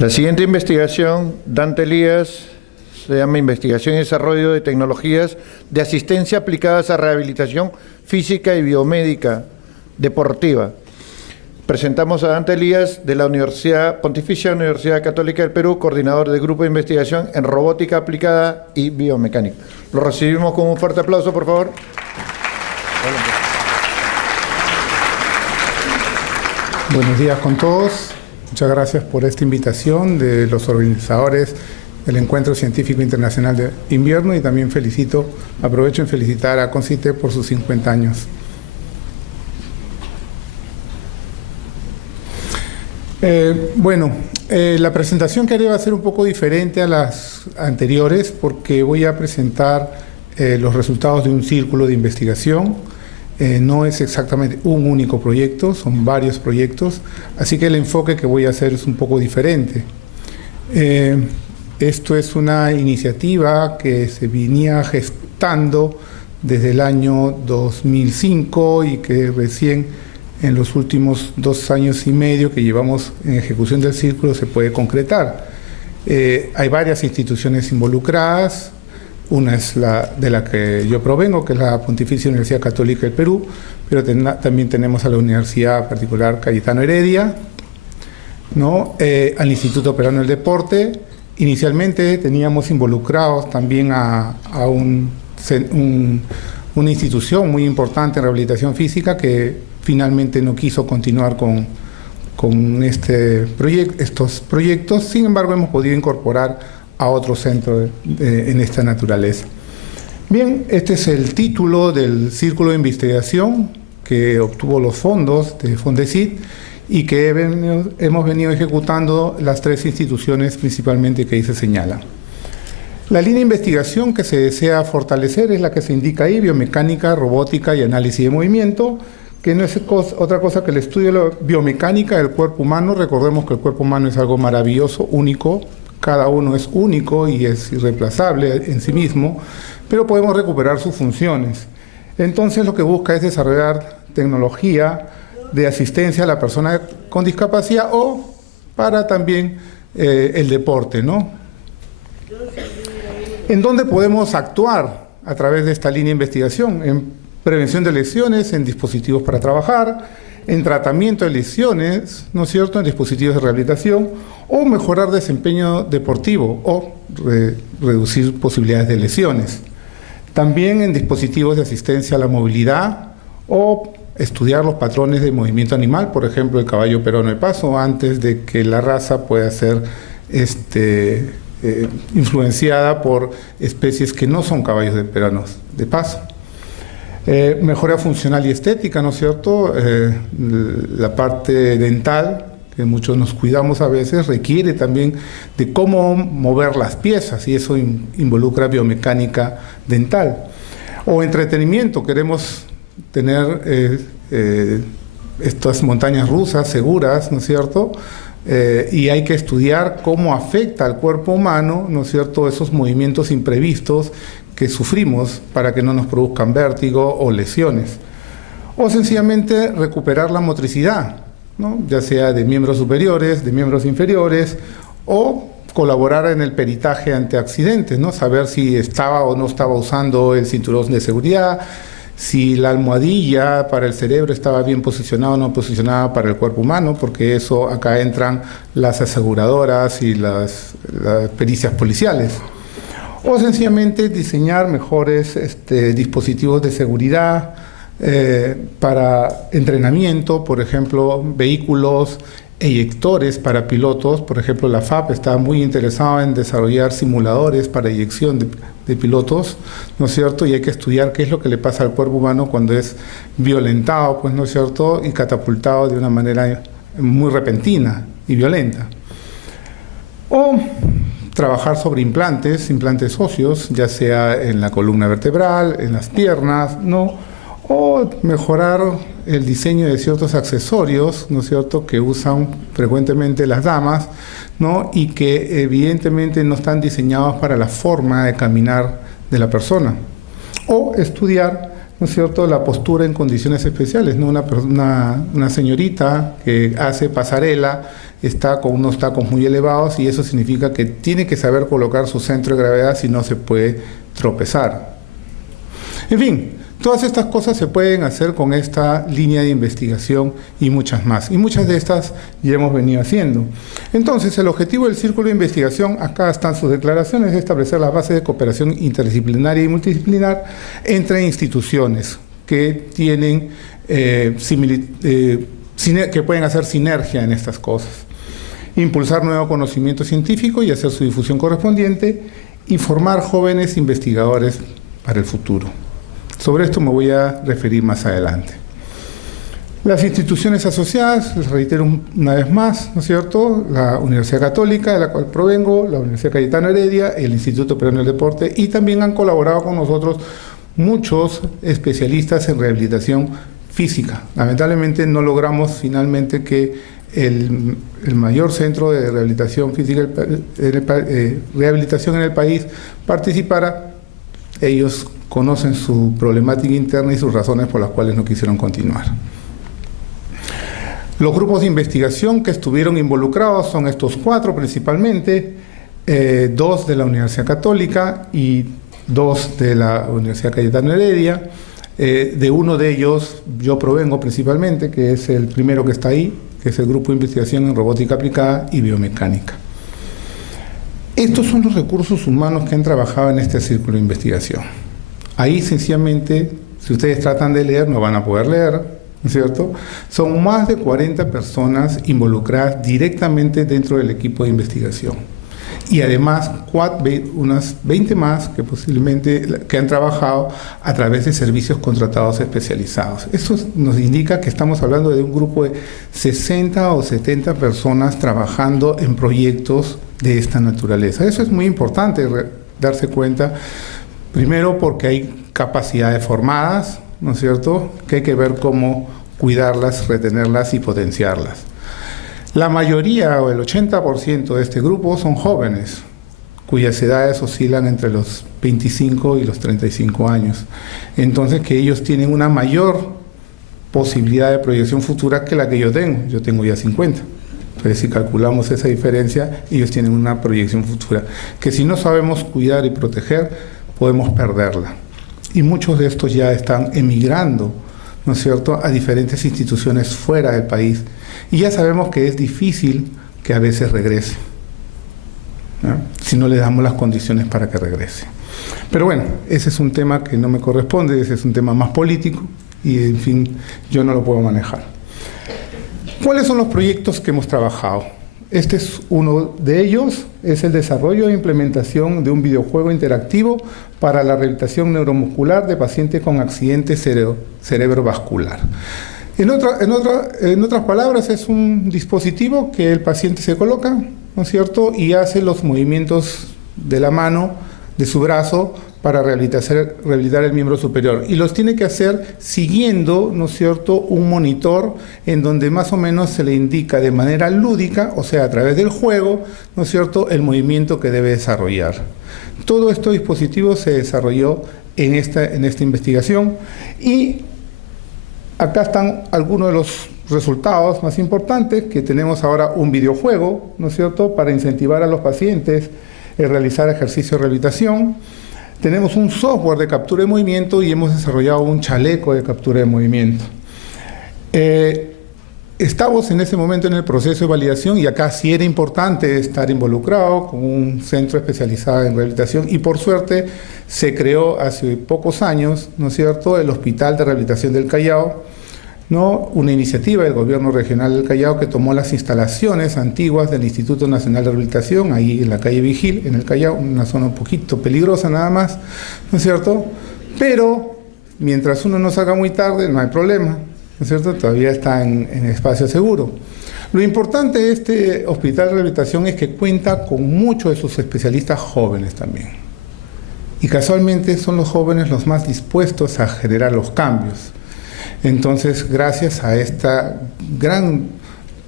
La siguiente investigación, Dante Elías, se llama Investigación y Desarrollo de Tecnologías de Asistencia Aplicadas a Rehabilitación Física y Biomédica Deportiva. Presentamos a Dante Elías de la Pontificia Universidad Católica del Perú, coordinador del Grupo de Investigación en Robótica Aplicada y Biomecánica. Lo recibimos con un fuerte aplauso, por favor. Buenos días con todos. Muchas gracias por esta invitación de los organizadores del Encuentro Científico Internacional de Invierno y también aprovecho en felicitar a CONCITEC por sus 50 años. La presentación que haré va a ser un poco diferente a las anteriores porque voy a presentar los resultados de un círculo de investigación. No es exactamente un único proyecto, son varios proyectos, así que el enfoque que voy a hacer es un poco diferente. Esto es una iniciativa que se venía gestando desde el año 2005 y que recién en los últimos 2 años y medio que llevamos en ejecución del círculo se puede concretar. Hay varias instituciones involucradas. Una es la de la que yo provengo, que es la Pontificia Universidad Católica del Perú, pero también tenemos a la Universidad Particular Cayetano Heredia, ¿no? Al Instituto Peruano del Deporte. Inicialmente teníamos involucrados también a una institución muy importante en rehabilitación física que finalmente no quiso continuar con estos proyectos. Sin embargo, hemos podido incorporar a otro centro en esta naturaleza. Bien, este es el título del círculo de investigación que obtuvo los fondos de Fondesit y que hemos venido ejecutando las 3 instituciones principalmente que ahí se señalan. La línea de investigación que se desea fortalecer es la que se indica ahí: biomecánica, robótica y análisis de movimiento, que no es otra cosa que el estudio de la biomecánica del cuerpo humano. Recordemos que el cuerpo humano es algo maravilloso, único. Cada uno es único y es irreemplazable en sí mismo, pero podemos recuperar sus funciones. Entonces lo que busca es desarrollar tecnología de asistencia a la persona con discapacidad o para también el deporte, ¿no? ¿En dónde podemos actuar a través de esta línea de investigación? En prevención de lesiones, en dispositivos para trabajar, en tratamiento de lesiones, ¿no es cierto?, en dispositivos de rehabilitación, o mejorar desempeño deportivo o reducir posibilidades de lesiones. También en dispositivos de asistencia a la movilidad o estudiar los patrones de movimiento animal, por ejemplo, el caballo peruano de paso, antes de que la raza pueda ser influenciada por especies que no son caballos peruanos de paso. Mejora funcional y estética, ¿no es cierto? La parte dental, que muchos nos cuidamos a veces, requiere también de cómo mover las piezas y eso involucra biomecánica dental. O entretenimiento, queremos tener estas montañas rusas seguras, ¿no es cierto? Y hay que estudiar cómo afecta al cuerpo humano, ¿no es cierto?, esos movimientos imprevistos que sufrimos para que no nos produzcan vértigo o lesiones. O sencillamente recuperar la motricidad, ¿no?, ya sea de miembros superiores, de miembros inferiores, o colaborar en el peritaje ante accidentes, ¿no?, saber si estaba o no estaba usando el cinturón de seguridad, si la almohadilla para el cerebro estaba bien posicionada o no posicionada para el cuerpo humano, porque eso acá entran las aseguradoras y las pericias policiales. O sencillamente diseñar mejores dispositivos de seguridad para entrenamiento, por ejemplo, vehículos eyectores para pilotos. Por ejemplo, la FAP está muy interesada en desarrollar simuladores para eyección de pilotos, ¿no es cierto? Y hay que estudiar qué es lo que le pasa al cuerpo humano cuando es violentado, pues, ¿no es cierto?, y catapultado de una manera muy repentina y violenta. O trabajar sobre implantes óseos, ya sea en la columna vertebral, en las piernas, ¿no? O mejorar el diseño de ciertos accesorios, ¿no es cierto?, que usan frecuentemente las damas, ¿no?, y que evidentemente no están diseñados para la forma de caminar de la persona. O estudiar ¿no es cierto?, la postura en condiciones especiales, ¿no? Una señorita que hace pasarela está con unos tacos muy elevados y eso significa que tiene que saber colocar su centro de gravedad si no se puede tropezar. En fin, todas estas cosas se pueden hacer con esta línea de investigación y muchas más. Y muchas de estas ya hemos venido haciendo. Entonces, el objetivo del Círculo de Investigación, acá están sus declaraciones, es establecer las bases de cooperación interdisciplinaria y multidisciplinar entre instituciones que tienen que pueden hacer sinergia en estas cosas. Impulsar nuevo conocimiento científico y hacer su difusión correspondiente y formar jóvenes investigadores para el futuro. Sobre esto me voy a referir más adelante. Las instituciones asociadas, les reitero una vez más, ¿no es cierto?, la Universidad Católica, de la cual provengo, la Universidad Cayetano Heredia, el Instituto Peruano del Deporte, y también han colaborado con nosotros muchos especialistas en rehabilitación física. Lamentablemente no logramos finalmente que el mayor centro de rehabilitación física, rehabilitación en el país participara. Ellos conocen su problemática interna y sus razones por las cuales no quisieron continuar. Los grupos de investigación que estuvieron involucrados son estos 4 principalmente, 2 de la Universidad Católica y 2 de la Universidad Cayetano Heredia. De uno de ellos yo provengo principalmente, que es el primero que está ahí, que es el Grupo de Investigación en Robótica Aplicada y Biomecánica. Estos son los recursos humanos que han trabajado en este círculo de investigación. Ahí sencillamente, si ustedes tratan de leer, no van a poder leer, ¿no es cierto? Son más de 40 personas involucradas directamente dentro del equipo de investigación. Y además, unas 20 más que posiblemente que han trabajado a través de servicios contratados especializados. Eso nos indica que estamos hablando de un grupo de 60 o 70 personas trabajando en proyectos de esta naturaleza. Eso es muy importante darse cuenta. Primero porque hay capacidades formadas, ¿no es cierto?, que hay que ver cómo cuidarlas, retenerlas y potenciarlas. La mayoría o el 80% de este grupo son jóvenes, cuyas edades oscilan entre los 25 y los 35 años. Entonces que ellos tienen una mayor posibilidad de proyección futura que la que yo tengo. Yo tengo ya 50. Entonces si calculamos esa diferencia, ellos tienen una proyección futura, que si no sabemos cuidar y proteger, podemos perderla. Y muchos de estos ya están emigrando, ¿no es cierto?, a diferentes instituciones fuera del país. Y ya sabemos que es difícil que a veces regrese, ¿no?, si no le damos las condiciones para que regrese. Pero bueno, ese es un tema que no me corresponde, ese es un tema más político y, en fin, yo no lo puedo manejar. ¿Cuáles son los proyectos que hemos trabajado? Este es uno de ellos, es el desarrollo e implementación de un videojuego interactivo para la rehabilitación neuromuscular de pacientes con accidente cerebrovascular. En otras palabras, es un dispositivo que el paciente se coloca, ¿no es cierto?, y hace los movimientos de la mano, de su brazo, para rehabilitar el miembro superior. Y los tiene que hacer siguiendo, ¿no es cierto?, un monitor en donde más o menos se le indica de manera lúdica, o sea, a través del juego, ¿no es cierto?, el movimiento que debe desarrollar. Todo este dispositivo se desarrolló en esta investigación y acá están algunos de los resultados más importantes, que tenemos ahora un videojuego, ¿no es cierto?, para incentivar a los pacientes a realizar ejercicio de rehabilitación. Tenemos un software de captura de movimiento y hemos desarrollado un chaleco de captura de movimiento. Estamos en ese momento en el proceso de validación y acá sí era importante estar involucrado con un centro especializado en rehabilitación y por suerte se creó hace pocos años, ¿no es cierto?, el Hospital de Rehabilitación del Callao, ¿no?, una iniciativa del Gobierno Regional del Callao que tomó las instalaciones antiguas del Instituto Nacional de Rehabilitación, ahí en la calle Vigil, en el Callao, una zona un poquito peligrosa nada más, ¿no es cierto?, pero mientras uno no salga muy tarde no hay problema, ¿no es cierto?, todavía está en espacio seguro. Lo importante de este Hospital de Rehabilitación es que cuenta con muchos de sus especialistas jóvenes también. Y casualmente son los jóvenes los más dispuestos a generar los cambios. Entonces, gracias a esta gran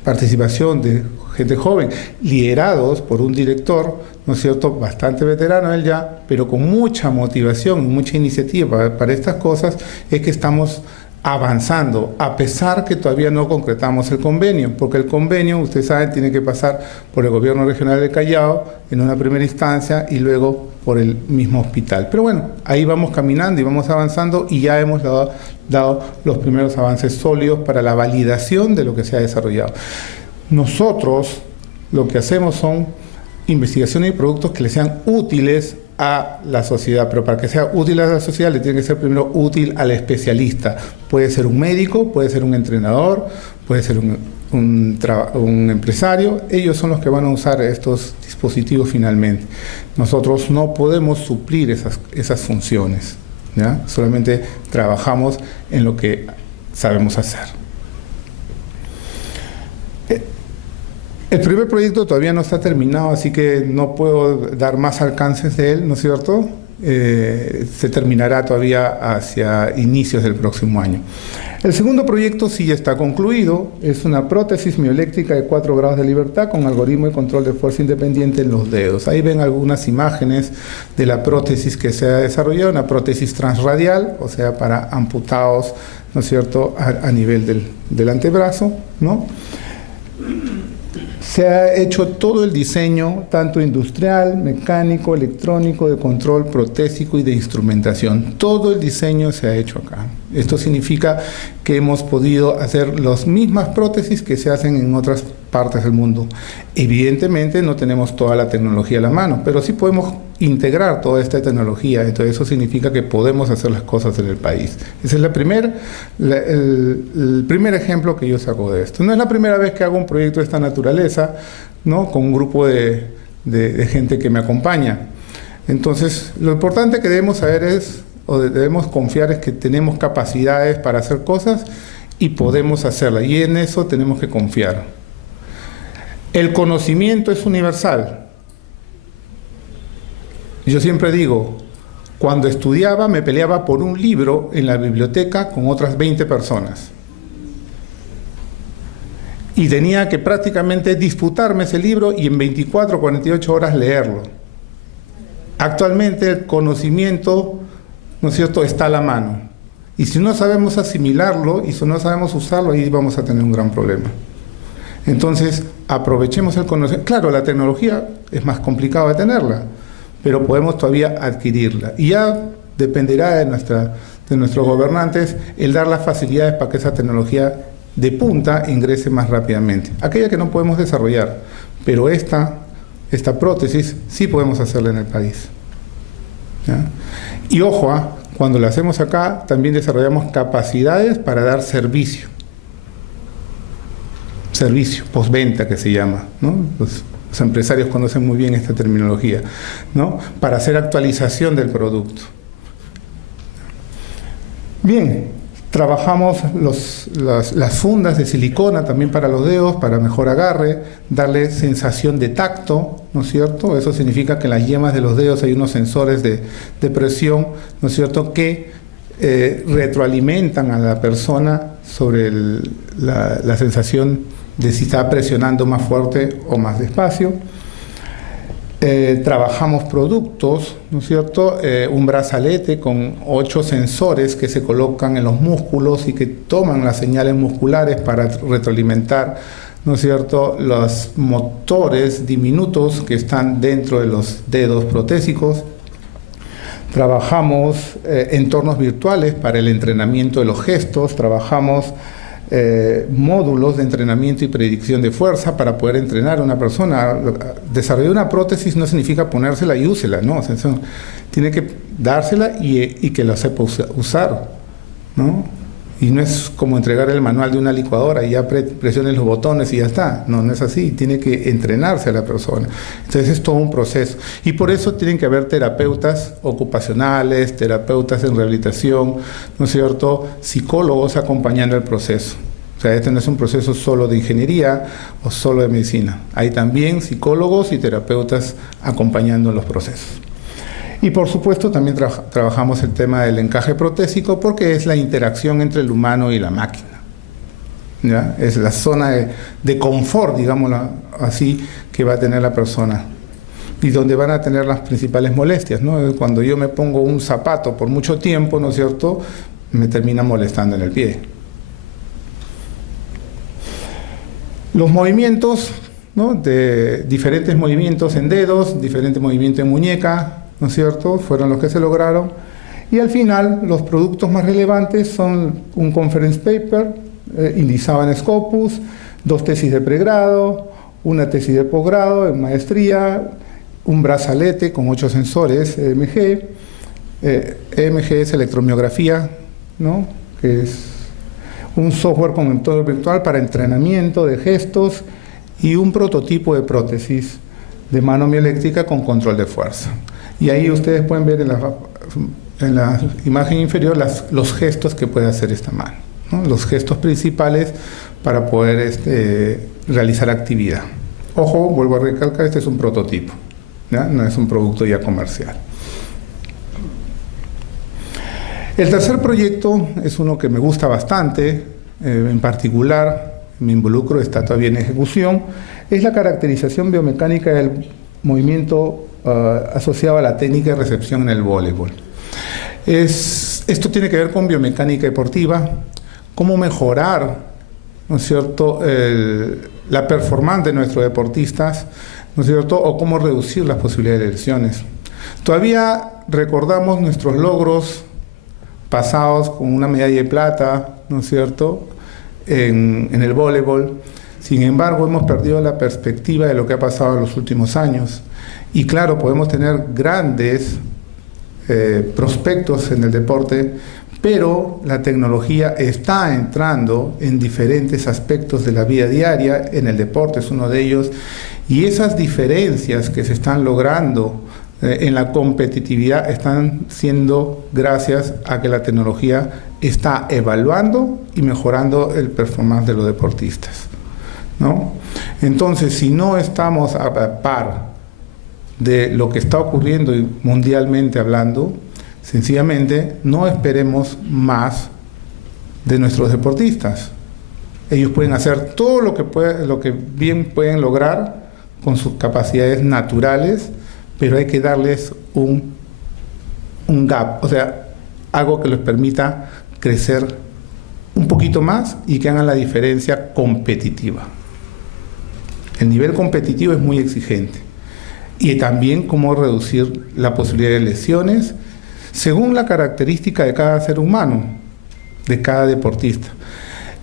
participación de gente joven, liderados por un director, ¿no es cierto?, bastante veterano él ya, pero con mucha motivación, mucha iniciativa para estas cosas, es que estamos avanzando, a pesar que todavía no concretamos el convenio, porque el convenio, ustedes saben, tiene que pasar por el gobierno regional de Callao en una primera instancia y luego por el mismo hospital. Pero bueno, ahí vamos caminando y vamos avanzando y ya hemos dado los primeros avances sólidos para la validación de lo que se ha desarrollado. Nosotros lo que hacemos son investigaciones y productos que le sean útiles a la sociedad, pero para que sea útil a la sociedad le tiene que ser primero útil al especialista. Puede ser un médico, puede ser un entrenador, puede ser un empresario. Ellos son los que van a usar estos dispositivos finalmente. Nosotros no podemos suplir esas funciones, ¿ya? Solamente trabajamos en lo que sabemos hacer. El primer proyecto todavía no está terminado, así que no puedo dar más alcances de él, ¿no es cierto? Se terminará todavía hacia inicios del próximo año. El segundo proyecto sí ya está concluido, es una prótesis mioeléctrica de 4 grados de libertad con algoritmo de control de fuerza independiente en los dedos. Ahí ven algunas imágenes de la prótesis que se ha desarrollado, una prótesis transradial, o sea, para amputados, ¿no es cierto?, a nivel del antebrazo, ¿no? Se ha hecho todo el diseño, tanto industrial, mecánico, electrónico, de control protésico y de instrumentación. Todo el diseño se ha hecho acá. Esto significa que hemos podido hacer las mismas prótesis que se hacen en otras partes del mundo. Evidentemente no tenemos toda la tecnología a la mano, pero sí podemos integrar toda esta tecnología. Entonces eso significa que podemos hacer las cosas en el país. Ese es el primer ejemplo que yo saco de esto. No es la primera vez que hago un proyecto de esta naturaleza, ¿no?, con un grupo de gente que me acompaña. Entonces lo importante que debemos saber debemos confiar es que tenemos capacidades para hacer cosas y podemos hacerlas, y en eso tenemos que confiar. El conocimiento es universal. Yo siempre digo, cuando estudiaba me peleaba por un libro en la biblioteca con otras 20 personas. Y tenía que prácticamente disputarme ese libro y en 24 o 48 horas leerlo. Actualmente el conocimiento, ¿no es cierto?, está a la mano. Y si no sabemos asimilarlo y si no sabemos usarlo, ahí vamos a tener un gran problema. Entonces, aprovechemos el conocimiento. Claro, la tecnología es más complicado de tenerla, pero podemos todavía adquirirla. Y ya dependerá de nuestros gobernantes el dar las facilidades para que esa tecnología de punta ingrese más rápidamente. Aquella que no podemos desarrollar, pero esta prótesis sí podemos hacerla en el país, ¿ya? Y ojo, cuando la hacemos acá, también desarrollamos capacidades para dar servicio. Servicio, postventa que se llama, ¿no? Los empresarios conocen muy bien esta terminología, ¿no?, para hacer actualización del producto. Bien. Trabajamos las fundas de silicona también para los dedos, para mejor agarre, darle sensación de tacto, ¿no es cierto? Eso significa que en las yemas de los dedos hay unos sensores de presión, ¿no es cierto?, que retroalimentan a la persona sobre la sensación de si está presionando más fuerte o más despacio. Trabajamos productos, ¿no es cierto?, un brazalete con 8 sensores que se colocan en los músculos y que toman las señales musculares para retroalimentar, ¿no es cierto?, los motores diminutos que están dentro de los dedos protésicos. Trabajamos entornos virtuales para el entrenamiento de los gestos, trabajamos módulos de entrenamiento y predicción de fuerza para poder entrenar a una persona. Desarrollar una prótesis no significa ponérsela y úsela, ¿no? O sea, tiene que dársela y que la sepa usar, ¿no? Y no es como entregar el manual de una licuadora y ya presiones los botones y ya está. No, no es así. Tiene que entrenarse a la persona. Entonces es todo un proceso. Y por eso tienen que haber terapeutas ocupacionales, terapeutas en rehabilitación, ¿no es cierto?, psicólogos acompañando el proceso. O sea, este no es un proceso solo de ingeniería o solo de medicina. Hay también psicólogos y terapeutas acompañando los procesos. Y por supuesto también trabajamos el tema del encaje protésico porque es la interacción entre el humano y la máquina, ¿ya? Es la zona de confort, digámoslo así, que va a tener la persona. Y donde van a tener las principales molestias, ¿no? Cuando yo me pongo un zapato por mucho tiempo, ¿no es cierto?, me termina molestando en el pie. Los movimientos, ¿no?, de diferentes movimientos en dedos, diferentes movimientos en muñeca, ¿no es cierto?, fueron los que se lograron. Y al final, los productos más relevantes son un conference paper, indizado en Scopus, 2 tesis de pregrado, una tesis de posgrado en maestría, un brazalete con 8 sensores EMG. EMG es electromiografía, ¿no?, que es un software con entorno virtual para entrenamiento de gestos y un prototipo de prótesis de mano mioeléctrica con control de fuerza. Y ahí ustedes pueden ver en la imagen inferior los gestos que puede hacer esta mano, ¿no?, los gestos principales para poder realizar actividad. Ojo, vuelvo a recalcar, este es un prototipo, ¿ya? No es un producto ya comercial. El tercer proyecto es uno que me gusta bastante, en particular me involucro, está todavía en ejecución, es la caracterización biomecánica del movimiento asociado a la técnica de recepción en el voleibol. Esto tiene que ver con biomecánica deportiva, cómo mejorar, ¿no es cierto?, la performance de nuestros deportistas, ¿no es cierto?, o cómo reducir las posibilidades de lesiones. Todavía recordamos nuestros logros pasados con una medalla de plata, ¿no es cierto?, en el voleibol. Sin embargo, hemos perdido la perspectiva de lo que ha pasado en los últimos años. Y claro, podemos tener grandes prospectos en el deporte, pero la tecnología está entrando en diferentes aspectos de la vida diaria, en el deporte es uno de ellos, y esas diferencias que se están logrando en la competitividad están siendo gracias a que la tecnología está evaluando y mejorando el performance de los deportistas, ¿no? Entonces, si no estamos a la par de lo que está ocurriendo mundialmente hablando, sencillamente no esperemos más de nuestros deportistas. Ellos pueden hacer todo lo que bien pueden lograr con sus capacidades naturales, pero hay que darles un gap, o sea, algo que les permita crecer un poquito más y que hagan la diferencia competitiva. El nivel competitivo es muy exigente. Y también cómo reducir la posibilidad de lesiones según la característica de cada ser humano, de cada deportista.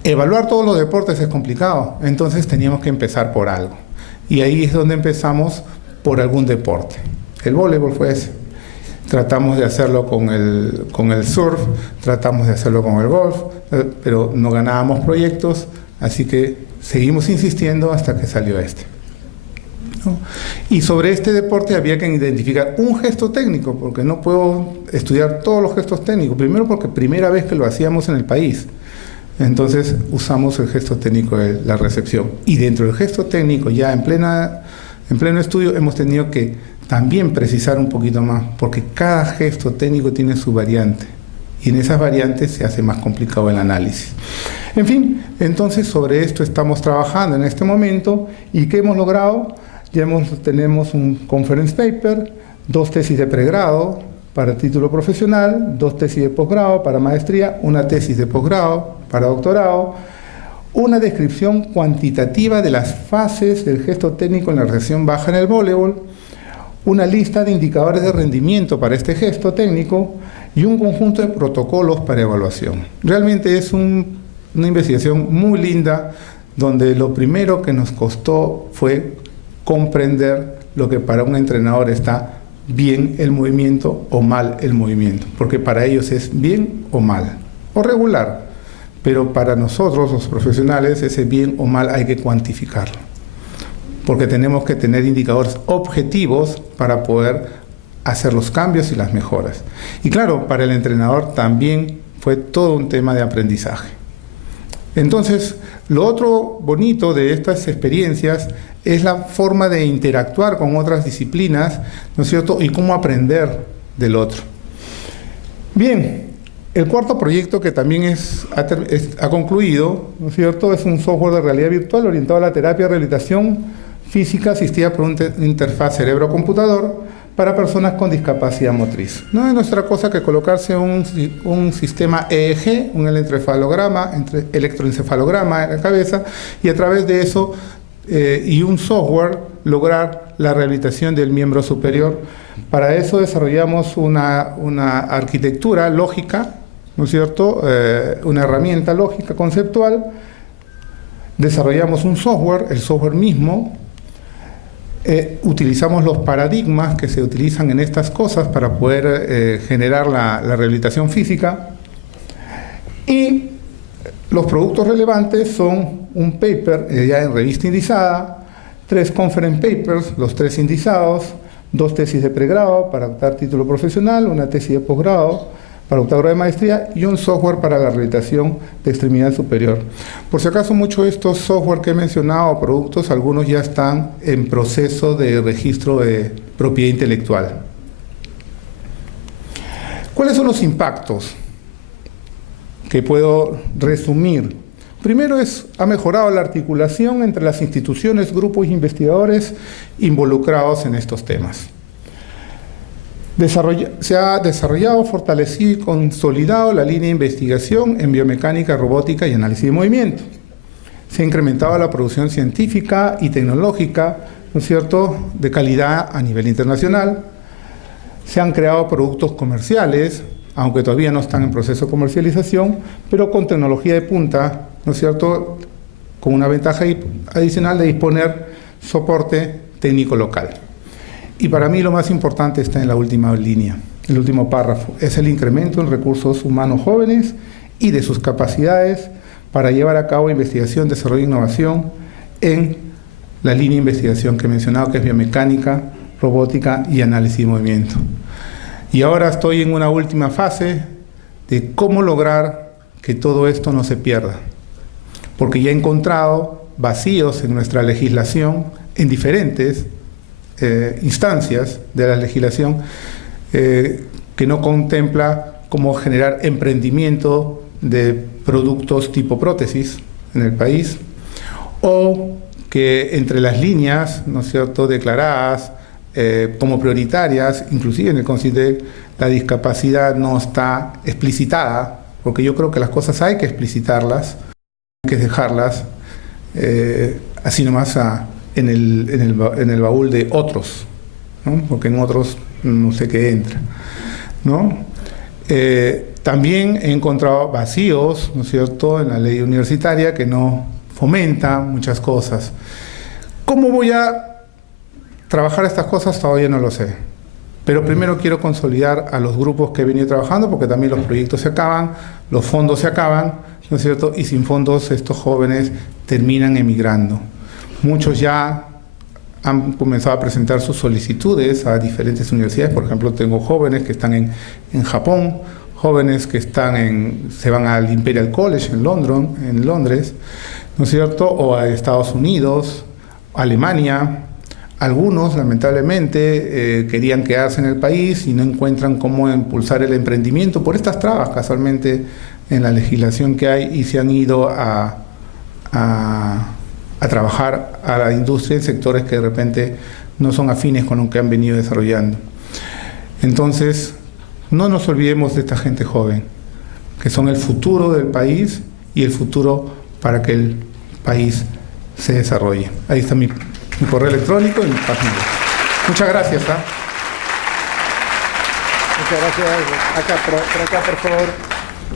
Evaluar todos los deportes es complicado, entonces teníamos que empezar por algo. Y ahí es donde empezamos por algún deporte. El voleibol fue ese. Tratamos de hacerlo con el surf, tratamos de hacerlo con el golf, pero no ganábamos proyectos, así que seguimos insistiendo hasta que salió este, ¿no? Y sobre este deporte había que identificar un gesto técnico, porque no puedo estudiar todos los gestos técnicos. Primero porque primera vez que lo hacíamos en el país. Entonces usamos el gesto técnico de la recepción. Y dentro del gesto técnico, ya en pleno estudio, hemos tenido que también precisar un poquito más, porque cada gesto técnico tiene su variante. Y en esas variantes se hace más complicado el análisis. En fin, entonces sobre esto estamos trabajando en este momento. ¿Y qué hemos logrado? Tenemos un conference paper, 2 tesis de pregrado para título profesional, 2 tesis de posgrado para maestría, una tesis de posgrado para doctorado, una descripción cuantitativa de las fases del gesto técnico en la recepción baja en el voleibol, una lista de indicadores de rendimiento para este gesto técnico y un conjunto de protocolos para evaluación. Realmente es una investigación muy linda, donde lo primero que nos costó fue comprender lo que para un entrenador está bien el movimiento o mal el movimiento, porque para ellos es bien o mal, o regular, pero para nosotros los profesionales ese bien o mal hay que cuantificarlo, porque tenemos que tener indicadores objetivos para poder hacer los cambios y las mejoras. Y claro, para el entrenador también fue todo un tema de aprendizaje. Entonces, lo otro bonito de estas experiencias es la forma de interactuar con otras disciplinas, ¿no es cierto?, y cómo aprender del otro. Bien, El cuarto proyecto que también ha concluido, ¿no es cierto?, es un software de realidad virtual orientado a la terapia y rehabilitación física asistida por una interfaz cerebro-computador para personas con discapacidad motriz. No es nuestra cosa que colocarse un sistema EEG, un electroencefalograma en la cabeza, y a través de eso y un software lograr la rehabilitación del miembro superior. Para eso desarrollamos una arquitectura lógica, ¿no es cierto?, una herramienta lógica conceptual. Desarrollamos un software, el software mismo. Utilizamos los paradigmas que se utilizan en estas cosas para poder generar la rehabilitación física. Y los productos relevantes son un paper ya en revista indizada, 3 conference papers, los 3 indizados, 2 tesis de pregrado para optar título profesional, una tesis de posgrado para optar grado de maestría y un software para la rehabilitación de extremidad superior. Por si acaso, muchos de estos software que he mencionado, productos, algunos ya están en proceso de registro de propiedad intelectual. ¿Cuáles son los impactos que puedo resumir? Primero ha mejorado la articulación entre las instituciones, grupos e investigadores involucrados en estos temas. Se ha desarrollado, fortalecido y consolidado la línea de investigación en biomecánica, robótica y análisis de movimiento. Se ha incrementado la producción científica y tecnológica, ¿no es cierto?, de calidad a nivel internacional. Se han creado productos comerciales, aunque todavía no están en proceso de comercialización, pero con tecnología de punta, ¿no es cierto?, con una ventaja adicional de disponer soporte técnico local. Y para mí lo más importante está en la última línea, el último párrafo, es el incremento en recursos humanos jóvenes y de sus capacidades para llevar a cabo investigación, desarrollo e innovación en la línea de investigación que he mencionado, que es biomecánica, robótica y análisis de movimiento. Y ahora estoy en una última fase de cómo lograr que todo esto no se pierda, porque ya he encontrado vacíos en nuestra legislación en diferentes instancias de la legislación que no contempla cómo generar emprendimiento de productos tipo prótesis en el país, o que entre las líneas, ¿no es cierto?, declaradas como prioritarias, inclusive en el CONCITEC, la discapacidad no está explicitada, porque yo creo que las cosas hay que explicitarlas, hay que dejarlas así nomás en el baúl de otros, ¿no?, porque en otros no sé qué entra, ¿no? También he encontrado vacíos, ¿no es cierto?, en la ley universitaria que no fomenta muchas cosas. ¿Cómo voy a trabajar estas cosas? Todavía no lo sé. Pero primero quiero consolidar a los grupos que he venido trabajando, porque también los proyectos se acaban, los fondos se acaban, ¿no es cierto?, y sin fondos estos jóvenes terminan emigrando. Muchos ya han comenzado a presentar sus solicitudes a diferentes universidades. Por ejemplo, tengo jóvenes que están en Japón, jóvenes que se van al Imperial College en Londres, ¿no es cierto?, o a Estados Unidos, Alemania. Algunos, lamentablemente, querían quedarse en el país y no encuentran cómo impulsar el emprendimiento por estas trabas, casualmente, en la legislación que hay, y se han ido a trabajar a la industria en sectores que de repente no son afines con lo que han venido desarrollando. Entonces, no nos olvidemos de esta gente joven, que son el futuro del país y el futuro para que el país se desarrolle. Ahí está mi correo electrónico y mi página web. Muchas gracias. Muchas gracias. Por acá, por favor.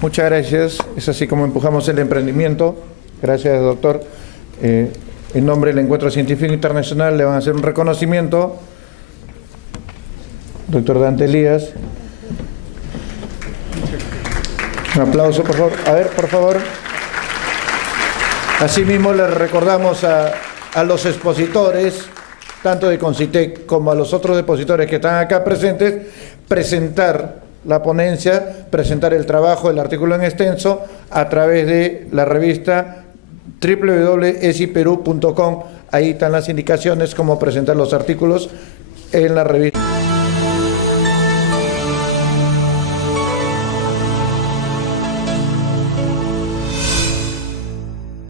Muchas gracias. Es así como empujamos el emprendimiento. Gracias, doctor. En nombre del Encuentro Científico Internacional le van a hacer un reconocimiento. Doctor Dante Elías. Un aplauso, por favor. A ver, por favor. Asimismo, le recordamos a los expositores, tanto de CONCITEC como a los otros expositores que están acá presentes, presentar la ponencia, presentar el trabajo, el artículo en extenso, a través de la revista www.esiperú.com. Ahí están las indicaciones cómo presentar los artículos en la revista.